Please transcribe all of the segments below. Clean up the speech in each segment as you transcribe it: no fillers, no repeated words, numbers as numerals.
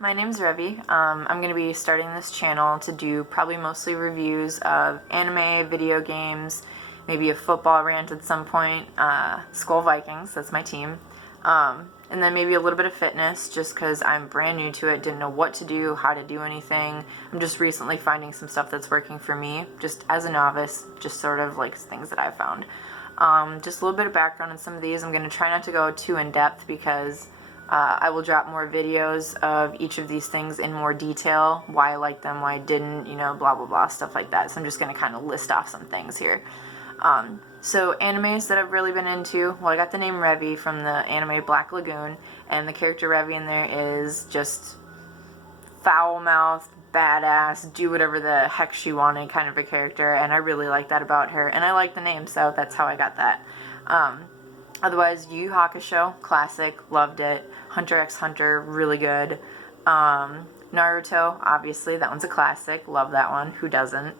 my name's Revi. I'm going to be starting this channel to do probably mostly reviews of anime, video games, maybe a football rant at some point, Skull Vikings, that's my team, and then maybe a little bit of fitness just because I'm brand new to it, didn't know what to do, how to do anything. I'm just recently finding some stuff that's working for me, just as a novice, just sort of like things that I've found. Just a little bit of background on some of these. I'm going to try not to go too in-depth because I will drop more videos of each of these things in more detail, why I like them, why I didn't, you know, blah blah blah, stuff like that. So I'm just going to kind of list off some things here. So animes that I've really been into, well, I got the name Revi from the anime Black Lagoon, and the character Revi in there is just foul-mouthed, badass, do whatever the heck she wanted kind of a character, and I really like that about her, and I like the name, so that's how I got that. Otherwise, Yu Yu Hakusho, classic, loved it. Hunter x Hunter, really good. Naruto, obviously, that one's a classic, love that one, who doesn't?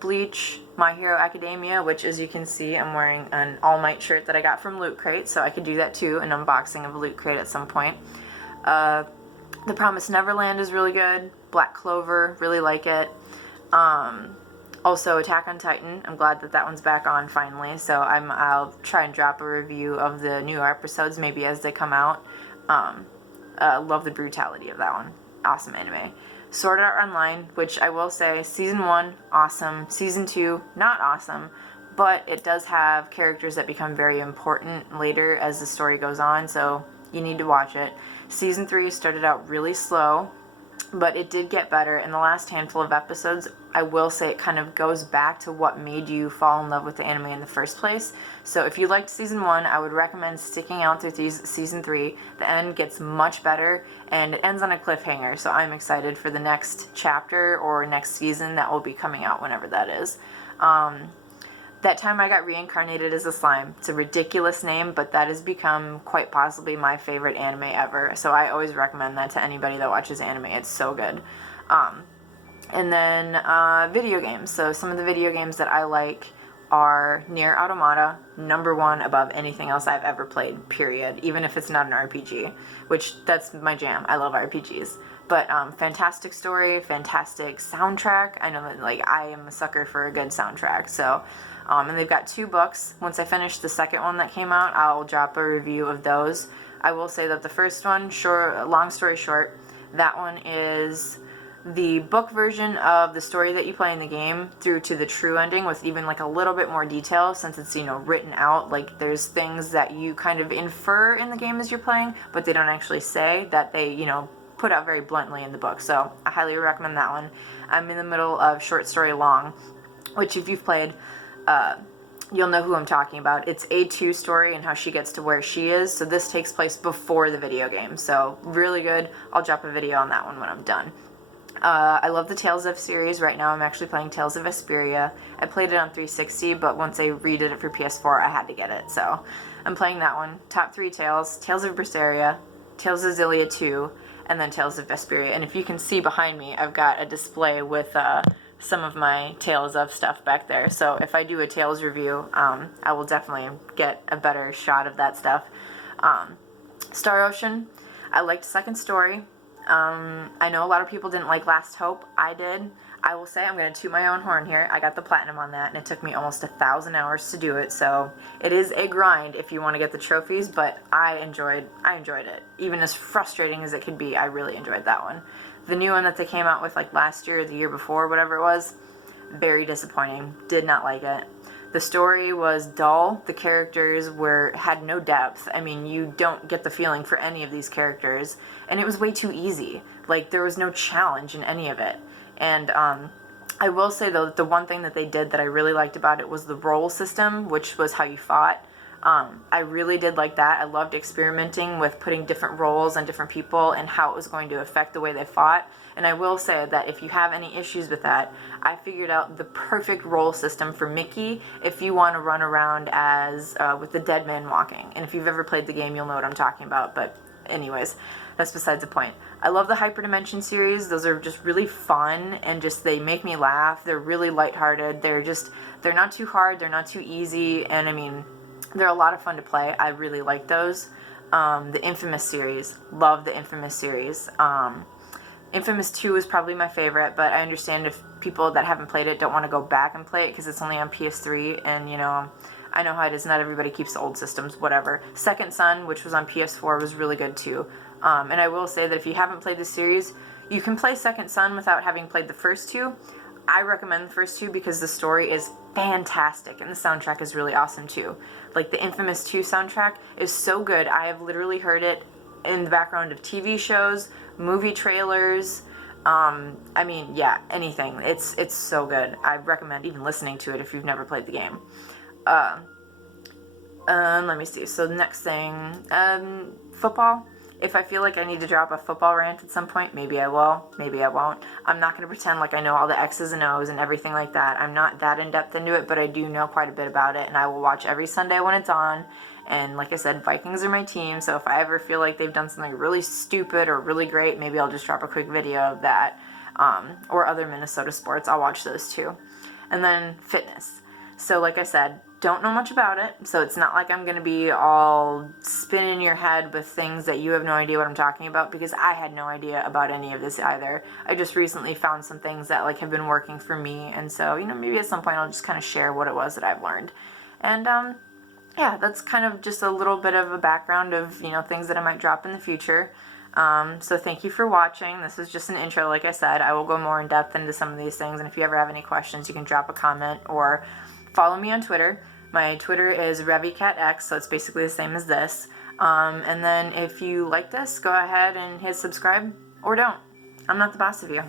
Bleach, My Hero Academia, which as you can see, I'm wearing an All Might shirt that I got from Loot Crate, so I could do that too, an unboxing of Loot Crate at some point. The Promised Neverland is really good. Black Clover, really like it. Also, Attack on Titan, I'm glad that that one's back on finally, so I'll try and drop a review of the new episodes maybe as they come out. Love the brutality of that one. Awesome anime. Sword Art Online, which I will say, Season 1, awesome. Season 2, not awesome, but it does have characters that become very important later as the story goes on, so you need to watch it. Season 3 started out really slow, but it did get better. In the last handful of episodes, I will say it kind of goes back to what made you fall in love with the anime in the first place. So if you liked Season 1, I would recommend sticking out through Season 3. The end gets much better, and it ends on a cliffhanger, so I'm excited for the next chapter or next season that will be coming out whenever that is. That Time I Got Reincarnated as a Slime. It's a ridiculous name, but that has become quite possibly my favorite anime ever. So I always recommend that to anybody that watches anime. It's so good. And then video games. So some of the video games that I like are Nier Automata, #1 above anything else I've ever played, period. Even if it's not an RPG, which that's my jam. I love RPGs. But fantastic story, fantastic soundtrack. I know that like I am a sucker for a good soundtrack. So, and they've got 2 books. Once I finish the second one that came out, I'll drop a review of those. I will say that the first one, long story short, that one is the book version of the story that you play in the game through to the true ending with even like a little bit more detail since it's, you know, written out. Like there's things that you kind of infer in the game as you're playing, but they don't actually say that they, you know, put out very bluntly in the book. So I highly recommend that one. I'm in the middle of Short Story Long, which if you've played, you'll know who I'm talking about. It's A2's story and how she gets to where she is. So this takes place before the video game. So really good. I'll drop a video on that one when I'm done. I love the Tales of series. Right now I'm actually playing Tales of Vesperia. I played it on 360, but once I redid it for PS4, I had to get it. So I'm playing that one. Top 3 Tales. Tales of Berseria, Tales of Xillia 2, and then Tales of Vesperia. And if you can see behind me, I've got a display with some of my Tales of stuff back there. So if I do a Tales review, I will definitely get a better shot of that stuff. Star Ocean, I liked Second Story. I know a lot of people didn't like Last Hope. I did. I will say I'm going to toot my own horn here. I got the platinum on that, and it took me almost 1,000 hours to do it, so it is a grind if you want to get the trophies, but I enjoyed it. Even as frustrating as it could be, I really enjoyed that one. The new one that they came out with like last year or the year before, whatever it was, very disappointing. Did not like it. The story was dull. The characters had no depth. I mean, you don't get the feeling for any of these characters, and it was way too easy. Like, there was no challenge in any of it. And I will say, though, that the one thing that they did that I really liked about it was the role system, which was how you fought. I really did like that. I loved experimenting with putting different roles on different people and how it was going to affect the way they fought. And I will say that if you have any issues with that, I figured out the perfect role system for Mickey if you want to run around as with the dead man walking. And if you've ever played the game, you'll know what I'm talking about. But anyways, that's besides the point. I love the Hyperdimension series. Those are just really fun and just they make me laugh. They're really lighthearted. They're not too hard. They're not too easy. And I mean, they're a lot of fun to play. I really like those. The Infamous series. Love the Infamous series. Infamous 2 is probably my favorite, but I understand if people that haven't played it don't want to go back and play it because it's only on PS3, and, you know, I know how it is. Not everybody keeps the old systems, whatever. Second Son, which was on PS4, was really good too. And I will say that if you haven't played the series, you can play Second Son without having played the first two. I recommend the first two because the story is fantastic and the soundtrack is really awesome too. Like the Infamous 2 soundtrack is so good. I have literally heard it in the background of TV shows, movie trailers, I mean, yeah, anything. It's so good. I recommend even listening to it if you've never played the game. Let me see. So the next thing, football. If I feel like I need to drop a football rant at some point, maybe I will, maybe I won't. I'm not going to pretend like I know all the X's and O's and everything like that. I'm not that in-depth into it, but I do know quite a bit about it, and I will watch every Sunday when it's on. And like I said, Vikings are my team, so if I ever feel like they've done something really stupid or really great, maybe I'll just drop a quick video of that. Or other Minnesota sports, I'll watch those too. And then fitness. So like I said, don't know much about it, so it's not like I'm going to be all spinning your head with things that you have no idea what I'm talking about, because I had no idea about any of this either. I just recently found some things that like have been working for me, and so, you know, maybe at some point I'll just kind of share what it was that I've learned. And yeah, that's kind of just a little bit of a background of, you know, things that I might drop in the future. So thank you for watching. This was just an intro, like I said. I will go more in depth into some of these things, and if you ever have any questions, you can drop a comment or follow me on Twitter. My Twitter is RevyCatX, so it's basically the same as this. And then if you like this, go ahead and hit subscribe, or don't. I'm not the boss of you.